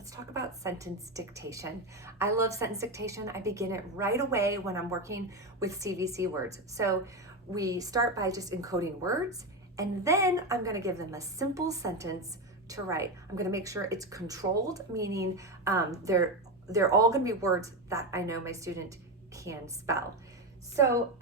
let's talk about sentence dictation. I love sentence dictation. I begin it right away when I'm working with CVC words. So we start by just encoding words, and then I'm going to give them a simple sentence to write. I'm going to make sure it's controlled, meaning they're all going to be words that I know my student can spell. So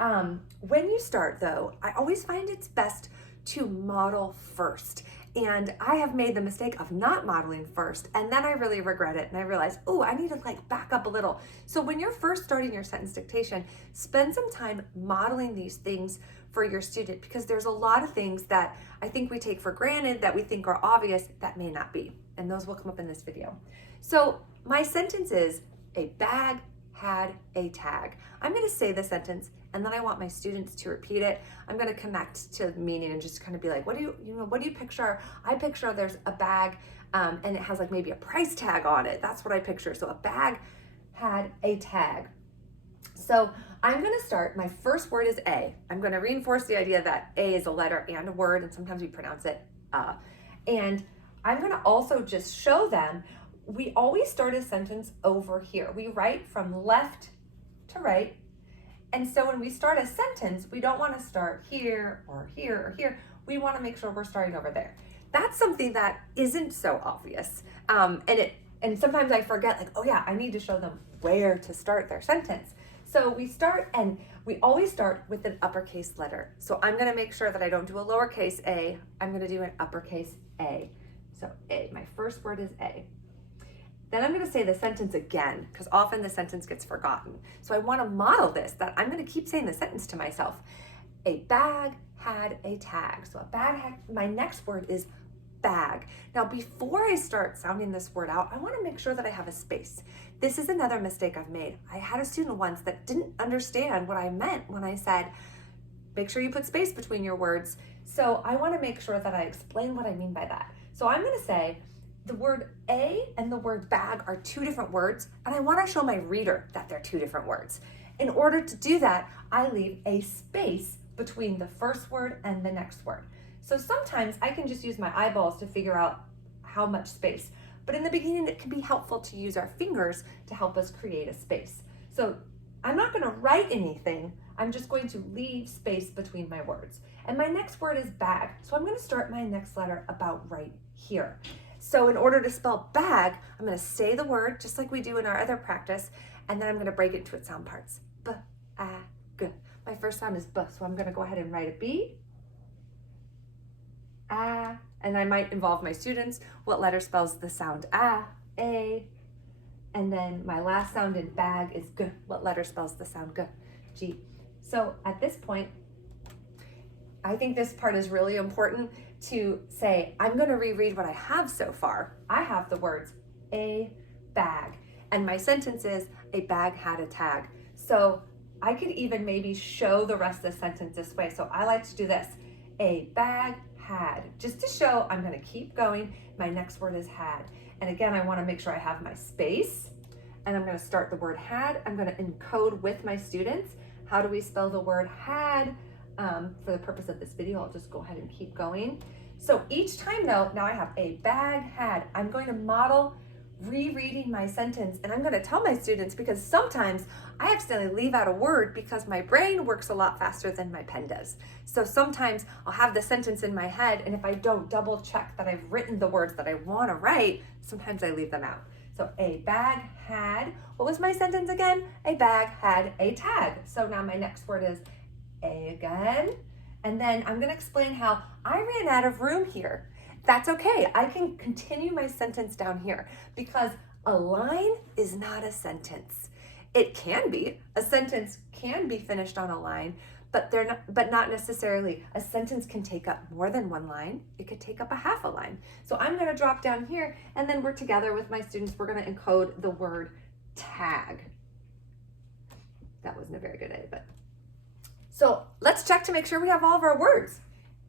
when you start though, I always find it's best to model first. And I have made the mistake of not modeling first, and then I really regret it. And I realized, oh, I need to back up a little. So when you're first starting your sentence dictation, spend some time modeling these things for your student, because there's a lot of things that I think we take for granted that we think are obvious that may not be. And those will come up in this video. So my sentence is, a bag had a tag. I'm going to say the sentence, and then I want my students to repeat it. I'm going to connect to the meaning and just kind of be like, what do you picture? I picture there's a bag and it has maybe a price tag on it. That's what I picture. So a bag had a tag. So I'm going to start, my first word is A. I'm going to reinforce the idea that A is a letter and a word, and sometimes we pronounce it and I'm going to also just show them, we always start a sentence over here. We write from left to right. And so when we start a sentence, we don't want to start here or here or here. We want to make sure we're starting over there. That's something that isn't so obvious. And sometimes I forget, oh yeah, I need to show them where to start their sentence. So we start, and we always start with an uppercase letter. So I'm going to make sure that I don't do a lowercase a. I'm going to do an uppercase A. So A, my first word is A. Then I'm going to say the sentence again, because often the sentence gets forgotten. So I want to model this, that I'm going to keep saying the sentence to myself. A bag had a tag. So a bag had, my next word is bag. Now, before I start sounding this word out, I want to make sure that I have a space. This is another mistake I've made. I had a student once that didn't understand what I meant when I said, make sure you put space between your words. So I want to make sure that I explain what I mean by that. So I'm going to say, the word A and the word bag are two different words, and I want to show my reader that they're two different words. In order to do that, I leave a space between the first word and the next word. So sometimes I can just use my eyeballs to figure out how much space, but in the beginning it can be helpful to use our fingers to help us create a space. So I'm not going to write anything, I'm just going to leave space between my words. And my next word is bag, so I'm going to start my next letter about right here. So in order to spell bag, I'm going to say the word just like we do in our other practice, and then I'm going to break it into its sound parts. B-A-G. My first sound is B, so I'm going to go ahead and write a B, A, and I might involve my students. What letter spells the sound A, and then my last sound in bag is G. What letter spells the sound G? So at this point, I think this part is really important to say, I'm going to reread what I have so far. I have the words a bag, and my sentence is, a bag had a tag. So I could even maybe show the rest of the sentence this way. So I like to do this, a bag had, just to show I'm going to keep going. My next word is had. And again, I want to make sure I have my space, and I'm going to start the word had. I'm going to encode with my students. How do we spell the word had? For the purpose of this video, I'll just go ahead and keep going. So each time though, now I have a bag had, I'm going to model rereading my sentence, and I'm going to tell my students, because sometimes I accidentally leave out a word because my brain works a lot faster than my pen does. So sometimes I'll have the sentence in my head, and if I don't double check that I've written the words that I want to write, sometimes I leave them out. So a bag had, what was my sentence again? A bag had a tag. So now my next word is A again, and then I'm going to explain how I ran out of room here. That's okay. I can continue my sentence down here, because a line is not a sentence. It can be. A sentence can be finished on a line, but not necessarily. A sentence can take up more than one line. It could take up a half a line. So I'm going to drop down here, and then we're together with my students. We're going to encode the word tag. That wasn't a very good idea, but so let's check to make sure we have all of our words.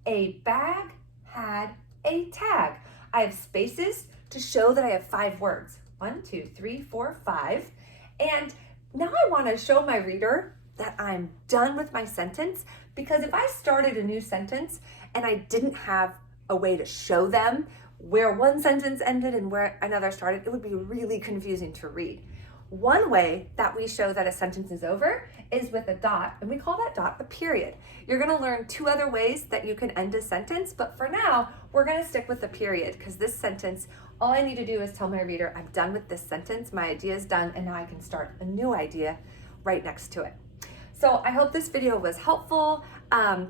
A bag had a tag. I have spaces to show that I have 5 words. 1, 2, 3, 4, 5. And now I want to show my reader that I'm done with my sentence, because if I started a new sentence and I didn't have a way to show them where one sentence ended and where another started, it would be really confusing to read. One way that we show that a sentence is over is with a dot, and we call that dot a period. You're gonna learn 2 other ways that you can end a sentence, but for now, we're gonna stick with the period, because this sentence, all I need to do is tell my reader, I'm done with this sentence, my idea is done, and now I can start a new idea right next to it. So I hope this video was helpful.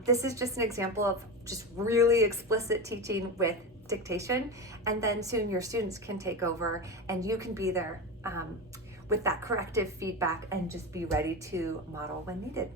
This is just an example of just really explicit teaching with dictation, and then soon your students can take over and you can be there with that corrective feedback and just be ready to model when needed.